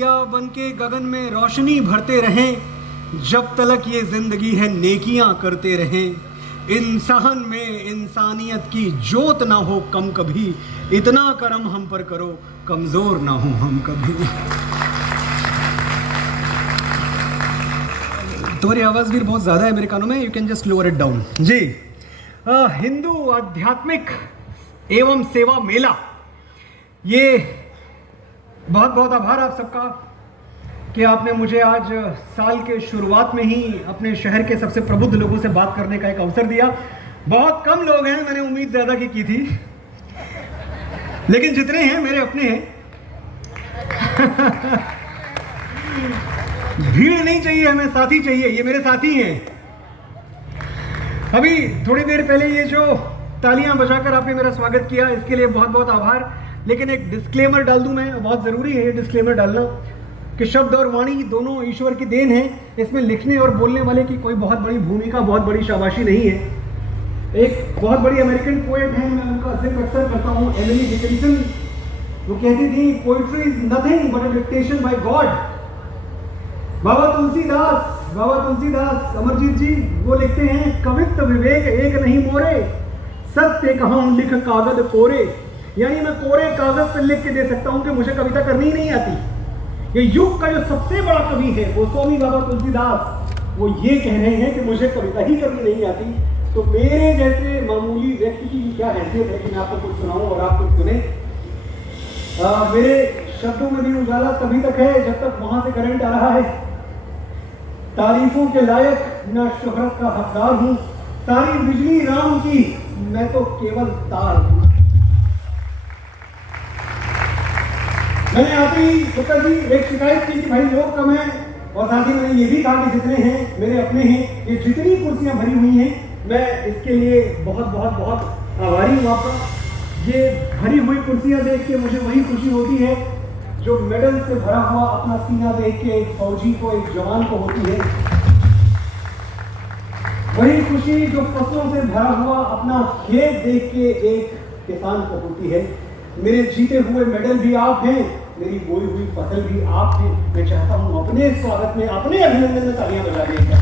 दिया बनके गगन में रोशनी भरते रहें, जब तलक ये जिंदगी है नेकियां करते रहें। इंसान में इंसानियत की जोत ना हो कम कभी, इतना करम हम पर करो कमजोर ना हो हम कभी। तुम्हारी आवाज़ भी बहुत ज़्यादा है मेरे कानों में, you can just lower it down जी। हिंदू आध्यात्मिक एवं सेवा मेला, ये बहुत बहुत आभार आप सबका कि आपने मुझे आज साल के शुरुआत में ही अपने शहर के सबसे प्रबुद्ध लोगों से बात करने का एक अवसर दिया। बहुत कम लोग हैं, मैंने उम्मीद ज़्यादा की थी, लेकिन जितने हैं मेरे अपने हैं। भीड़ नहीं चाहिए हमें, साथी चाहिए, ये मेरे साथी हैं। अभी थोड़ी देर पहले ये जो तालियां बजाकर आपने मेरा स्वागत किया, इसके लिए बहुत बहुत आभार। लेकिन एक डिस्क्लेमर डाल दूं मैं, बहुत ज़रूरी है ये डिस्क्लेमर डालना कि शब्द और वाणी दोनों ईश्वर की देन है। इसमें लिखने और बोलने वाले की कोई बहुत बड़ी भूमिका, बहुत बड़ी शाबाशी नहीं है। एक बहुत बड़ी अमेरिकन पोएट है, मैं उनका जिक्र अक्सर करता हूँ, एमिली डिकिंसन। वो कहती थी, poetry is nothing but a dictation by God. बाबा तुलसीदास अमरजीत जी वो लिखते हैं, कवित्व विवेक एक नहीं मोरे, सत्य कहूं लिख कागज कोरे। यानी मैं कोरे कागज पर लिख के दे सकता हूं कि मुझे कविता करनी ही नहीं आती। ये युग का जो सबसे बड़ा कवि है वो स्वामी बाबा तुलसीदास, वो ये कह रहे हैं कि मुझे कविता ही करनी नहीं आती। तो मेरे जैसे मामूली व्यक्ति की क्या हैसियत है कि मैं आपको कुछ सुनाऊं और आप कुछ सुने। मेरे शब्दों में भी उजाला तभी तक है जब तक वहां से करंट आ रहा है। तारीफों के लायक न शोहरत का हकदार हूं, सारी बिजली राम की, मैं तो केवल तार हूं। मैंने आते ही शुक्र जी एक शिकायत की कि भाई लोग कम हैं, और साथ ही मैंने ये भी कहा कि जितने हैं मेरे अपने हैं। ये जितनी कुर्सियां भरी हुई हैं, मैं इसके लिए बहुत बहुत बहुत आभारी हूँ आपका। ये भरी हुई कुर्सियां देख के मुझे वही खुशी होती है जो मेडल से भरा हुआ अपना सीना देख के एक फौजी को, एक जवान को होती है। वही खुशी जो फसलों से भरा हुआ अपना खेत देख के एक किसान को होती है। मेरे जीते हुए मेडल भी आप हैं, मेरी बोई हुई फसल भी आप हैं। मैं चाहता हूं अपने स्वागत में, अपने अभिनंदन में तालियां बजा देगा।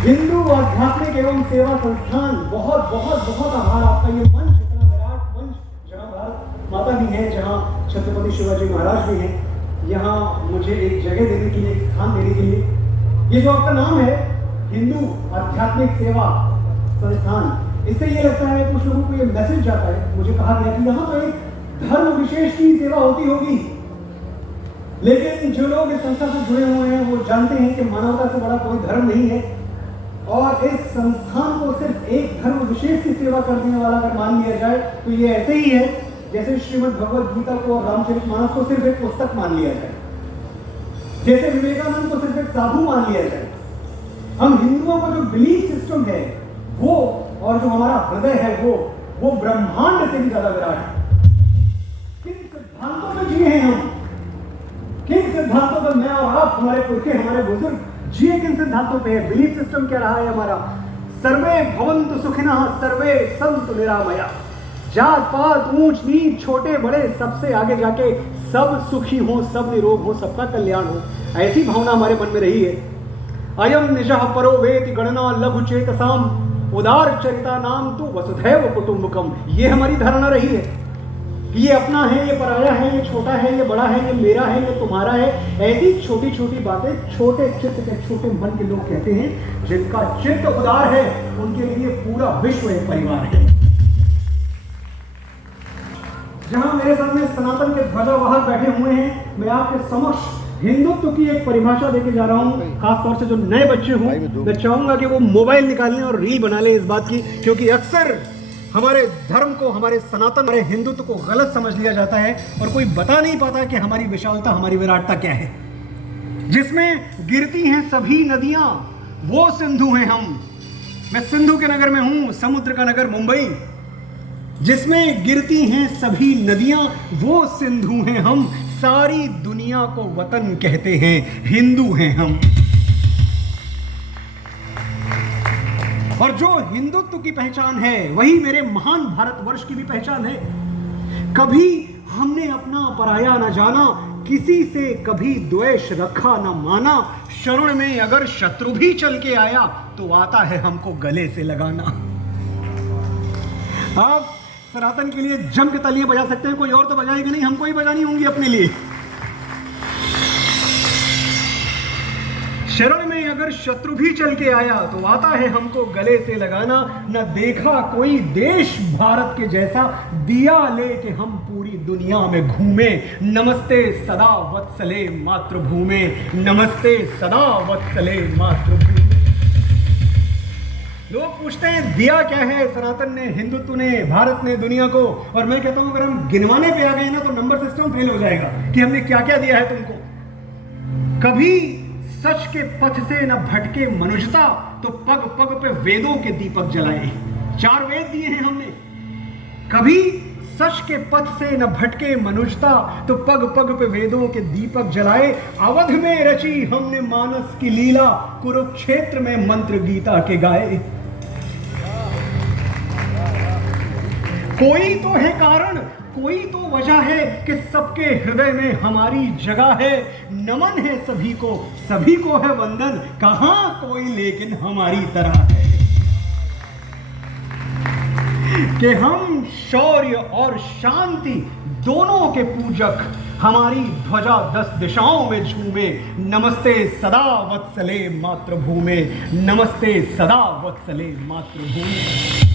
हिंदू आध्यात्मिक एवं सेवा संस्थान, बहुत बहुत बहुत आभार आपका। ये मंच, इतना विराट मंच, जहां भारत माता भी है, जहां छत्रपति शिवाजी महाराज भी हैं, यहाँ मुझे एक जगह देने के लिए, एक स्थान देने के लिए। ये जो आपका नाम है, हिंदू आध्यात्मिक सेवा संस्थान, इससे ये लगता है कुछ लोगों को ये मैसेज जाता है। मुझे कहा गया कि यहाँ तो एक धर्म विशेष की सेवा होती होगी, लेकिन जो लोग इस संस्था से जुड़े हुए हैं वो जानते हैं कि मानवता से बड़ा कोई धर्म नहीं है। और इस संस्थान को सिर्फ एक धर्म विशेष की सेवा करने वाला अगर मान लिया जाए तो ये ऐसे ही है जैसे श्रीमद् भगवद गीता को और रामचरितमानस को सिर्फ एक पुस्तक मान लिया जाए, जैसे विवेकानंद को सिर्फ एक साधु मान लिया जाए। हम हिंदुओं का जो बिलीफ सिस्टम है वो, और जो हमारा हृदय है वो ब्रह्मांड से भी ज्यादा विराट है। किन सिद्धांतों में जिए हैं हम, किन सिद्धांतों पर मैं और आप, हमारे पुरखे, हमारे बुजुर्ग जिए किन सिद्धांतों पे है? बिलीफ सिस्टम क्या रहा है हमारा? सर्वे भवन्तु सुखिनः सर्वे सन्तु निरामया। जात पात ऊंच नीच छोटे बड़े सबसे आगे जाके सब सुखी हो, सब निरोग हो, सबका कल्याण हो, ऐसी भावना हमारे मन में रही है। अयम निजः परो वेति गणना लघु चेतसाम उदार चरिता नाम तु वसुधैव कुटुंबकम। ये हमारी धारणा रही है कि ये अपना है, ये पराया है, ये छोटा है, ये बड़ा है, ये मेरा है, ये तुम्हारा है। ऐसी छोटी छोटी बातें छोटे चित्त के, छोटे मन के लोग कहते हैं। जिनका चित्त उदार है उनके लिए पूरा विश्व एक परिवार है। जहां मेरे सामने सनातन के ध्वजावाहक बैठे हुए हैं, मैं आपके समक्ष हिंदुत्व की एक परिभाषा देके जा रहा हूं। खासतौर से जो नए बच्चे हों, मैं चाहूंगा कि वो मोबाइल निकाल लें और रील बना लें इस बात की, क्योंकि अक्सर हमारे धर्म को, हमारे सनातन, हमारे हिंदुत्व को गलत समझ लिया जाता है और कोई बता नहीं पाता कि हमारी विशालता, हमारी विराटता क्या है। जिसमें गिरती हैं सभी नदियां वो सिंधु हैं हम। मैं सिंधु के नगर में हूं, समुद्र का नगर मुंबई। जिसमें गिरती हैं सभी नदियां वो सिंधु हैं हम। सारी दुनिया को वतन कहते हैं, हिंदू हैं हम। और जो हिंदुत्व की पहचान है वही मेरे महान भारतवर्ष की भी पहचान है। कभी हमने अपना पराया न जाना, किसी से कभी द्वेष रखा न माना, शरण में अगर शत्रु भी चल के आया तो आता है हमको गले से लगाना। आप सनातन के लिए जम के तालियां बजा सकते हैं, कोई और तो बजाएगा नहीं, हमको ही बजानी होंगी अपने लिए। शरण में अगर शत्रु भी चल के आया तो आता है हमको गले से लगाना, न देखा कोई देश भारत के जैसा, दिया लेके हम पूरी दुनिया में घूमे, नमस्ते सदा वत्सले मातृभूमे, नमस्ते सदा वत्सले मातृभूमे। लोग पूछते हैं दिया क्या है सनातन ने, हिंदुत्व ने, भारत ने दुनिया को, और मैं कहता हूं अगर हम गिनवाने पे आ गए ना तो नंबर सिस्टम फेल हो जाएगा कि हमने क्या क्या दिया है तुमको। कभी सच के पथ से न भटके मनुष्यता, तो पग पग पे वेदों के दीपक जलाए। 4 वेद दिए हैं हमने। कभी सच के पथ से न भटके मनुष्यता, तो पग पग पे वेदों के दीपक जलाए। अवध में रची हमने मानस की लीला, कुरुक्षेत्र में मंत्र गीता के गाए। कोई तो है कारण, कोई तो वजह है कि सबके हृदय में हमारी जगह है। नमन है सभी को है वंदन, कहां कोई लेकिन हमारी तरह है। कि हम शौर्य और शांति दोनों के पूजक, हमारी ध्वजा 10 दिशाओं में झूमे, नमस्ते सदा वत्सले मातृभूमे, नमस्ते सदा वत्सले मातृभूमे।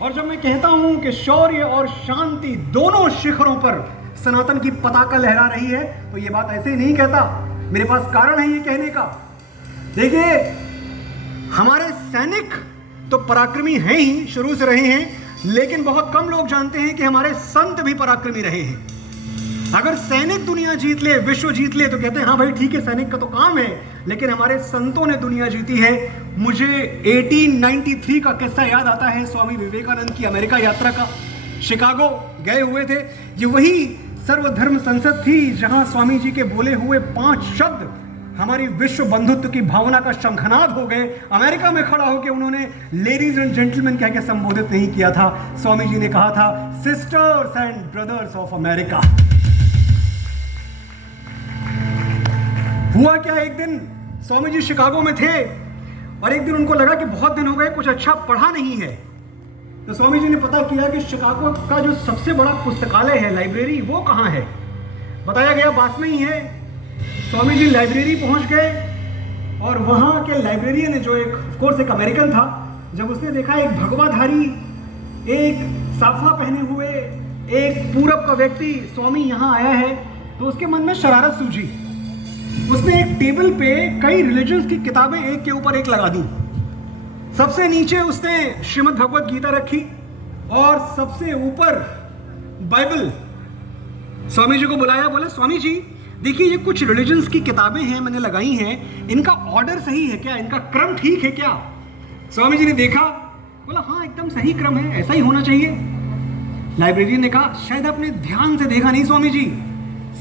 और जब मैं कहता हूं कि शौर्य और शांति दोनों शिखरों पर सनातन की पताका लहरा रही है, तो ये बात ऐसे ही नहीं कहता, मेरे पास कारण है ये कहने का। देखिए, हमारे सैनिक तो पराक्रमी हैं ही, शुरू से रहे हैं, लेकिन बहुत कम लोग जानते हैं कि हमारे संत भी पराक्रमी रहे हैं। अगर सैनिक दुनिया जीत ले, विश्व जीत ले, तो कहते हैं हाँ भाई ठीक है, सैनिक का तो काम है, लेकिन हमारे संतों ने दुनिया जीती है। मुझे 1893 का किस्सा याद आता है, स्वामी विवेकानंद की अमेरिका यात्रा का। शिकागो गए हुए थे, ये वही सर्वधर्म संसद थी जहां स्वामी जी के बोले हुए 5 शब्द हमारी विश्व बंधुत्व की भावना का शंखनाद हो गए। अमेरिका में खड़ा होकर उन्होंने लेडीज एंड जेंटलमैन कह के संबोधित नहीं किया था। स्वामी जी ने कहा था, sisters and brothers of America. हुआ क्या, एक दिन स्वामी जी शिकागो में थे और एक दिन उनको लगा कि बहुत दिन हो गए कुछ अच्छा पढ़ा नहीं है, तो स्वामी जी ने पता किया कि शिकागो का जो सबसे बड़ा पुस्तकालय है, लाइब्रेरी, वो कहाँ है। बताया गया पास में ही है। स्वामी जी लाइब्रेरी पहुंच गए और वहाँ के लाइब्रेरियन, जो एक कोर्स एक अमेरिकन था, जब उसने देखा एक भगवाधारी, एक साफा पहने हुए एक पूरब का व्यक्ति स्वामी यहाँ आया है, तो उसके मन में शरारत सूझी। उसने एक टेबल पे कई रिलीजन्स की किताबें एक के ऊपर एक लगा दी। सबसे नीचे उसने श्रीमद् भगवत गीता रखी और सबसे ऊपर बाइबल। स्वामी जी को बुलाया, बोले स्वामी जी देखिए, ये कुछ रिलीजन्स की किताबें हैं मैंने लगाई हैं, इनका ऑर्डर सही है क्या, इनका क्रम ठीक है क्या। स्वामी जी ने देखा, बोला हाँ एकदम सही क्रम है, ऐसा ही होना चाहिए। लाइब्रेरियन ने कहा शायद आपने ध्यान से देखा नहीं स्वामी जी,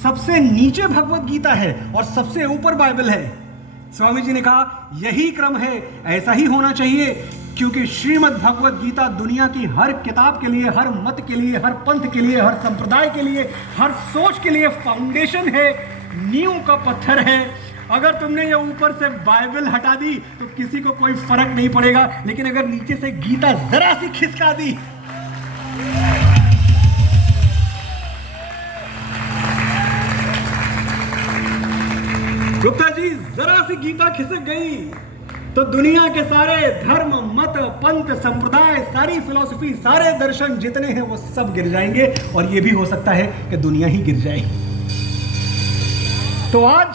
सबसे नीचे भगवत गीता है और सबसे ऊपर बाइबल है। स्वामी जी ने कहा यही क्रम है, ऐसा ही होना चाहिए, क्योंकि श्रीमद् भगवत गीता दुनिया की हर किताब के लिए, हर मत के लिए, हर पंथ के लिए, हर संप्रदाय के लिए, हर सोच के लिए फाउंडेशन है, नींव का पत्थर है। अगर तुमने ये ऊपर से बाइबल हटा दी तो किसी को कोई फर्क नहीं पड़ेगा, लेकिन अगर नीचे से गीता जरा सी खिसका दी, गुप्ता जी जरा सी गीता खिसक गई तो दुनिया के सारे धर्म, मत, पंथ, संप्रदाय, सारी फिलॉसफी, सारे दर्शन जितने हैं वो सब गिर जाएंगे, और ये भी हो सकता है कि दुनिया ही गिर जाए। तो आज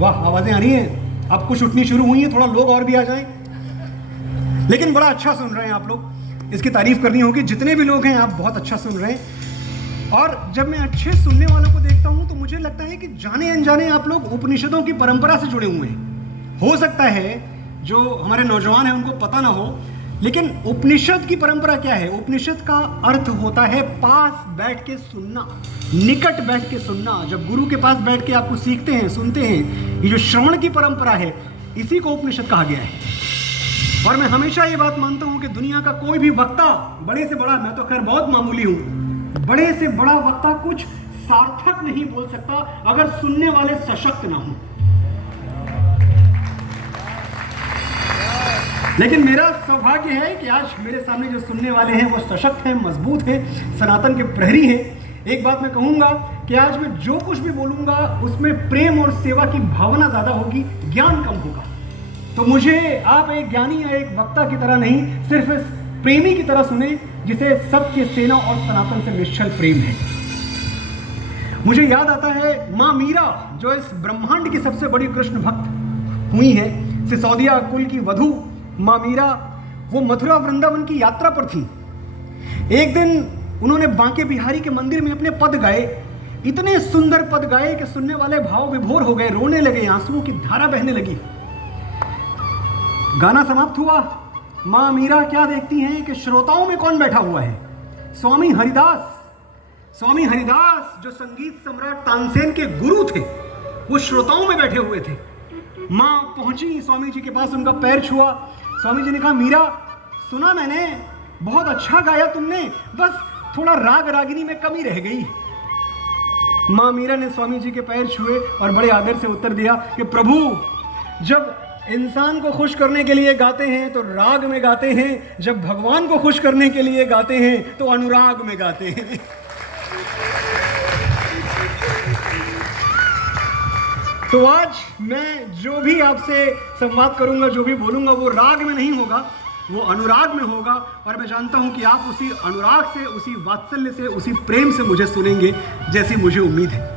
वाह, आवाजें आ रही हैं, अब कुछ उठनी शुरू हुई हैं, थोड़ा लोग और भी आ जाएं। लेकिन बड़ा अच्छा सुन रहे हैं आप लोग, इसकी तारीफ करनी होगी। जितने भी लोग हैं आप बहुत अच्छा सुन रहे हैं। और जब मैं अच्छे सुनने वालों को देखता हूं तो मुझे लगता है कि जाने अनजाने आप लोग उपनिषदों की परंपरा से जुड़े हुए हैं। हो सकता है जो हमारे नौजवान हैं उनको पता ना हो, लेकिन उपनिषद की परंपरा क्या है। उपनिषद का अर्थ होता है पास बैठ के सुनना, निकट बैठ के सुनना। जब गुरु के पास बैठ के आपको सीखते हैं, सुनते हैं, ये जो श्रवण की परंपरा है, इसी को उपनिषद कहा गया है। और मैं हमेशा ये बात मानता हूं कि दुनिया का कोई भी वक्ता, बड़े से बड़ा, मैं तो खैर बहुत मामूली हूं, बड़े से बड़ा वक्ता कुछ सार्थक नहीं बोल सकता अगर सुनने वाले सशक्त ना हो। लेकिन मेरा सौभाग्य है कि आज मेरे सामने जो सुनने वाले हैं वो सशक्त हैं, मजबूत हैं, सनातन के प्रहरी हैं। एक बात मैं कहूंगा कि आज मैं जो कुछ भी बोलूंगा उसमें प्रेम और सेवा की भावना ज्यादा होगी, ज्ञान कम होगा। तो मुझे आप एक ज्ञानी या एक वक्ता की तरह नहीं, सिर्फ इस प्रेमी की तरह सुने जिसे सत्य, सेना और सनातन से निश्चल प्रेम है। मुझे याद आता है माँ मीरा, जो इस ब्रह्मांड की सबसे बड़ी कृष्ण भक्त हुई है, सिसोदिया कुल की वधु माँ मीरा, वो मथुरा वृंदावन की यात्रा पर थी। एक दिन उन्होंने बांके बिहारी के मंदिर में अपने पद गाए। इतने सुंदर पद गाए कि सुनने वाले भाव विभोर हो गए, रोने लगे, आंसुओं की धारा बहने लगी। गाना समाप्त हुआ। माँ मीरा क्या देखती हैं कि श्रोताओं में कौन बैठा हुआ है? स्वामी हरिदास। स्वामी हरिदास जो संगीत सम्राट तानसेन के गुरु थे, वो श्रोताओं में बैठे हुए थे। माँ पहुंची स्वामी जी के पास, उनका पैर छुआ। स्वामी जी ने कहा, मीरा सुना मैंने, बहुत अच्छा गाया तुमने, बस थोड़ा राग रागिनी में कमी रह गई। माँ मीरा ने स्वामी जी के पैर छुए और बड़े आदर से उत्तर दिया कि प्रभु, जब इंसान को खुश करने के लिए गाते हैं तो राग में गाते हैं, जब भगवान को खुश करने के लिए गाते हैं तो अनुराग में गाते हैं। तो आज मैं जो भी आपसे संवाद करूंगा, जो भी बोलूंगा, वो राग में नहीं होगा, वो अनुराग में होगा। और मैं जानता हूं कि आप उसी अनुराग से, उसी वात्सल्य से, उसी प्रेम से मुझे सुनेंगे जैसी मुझे उम्मीद है।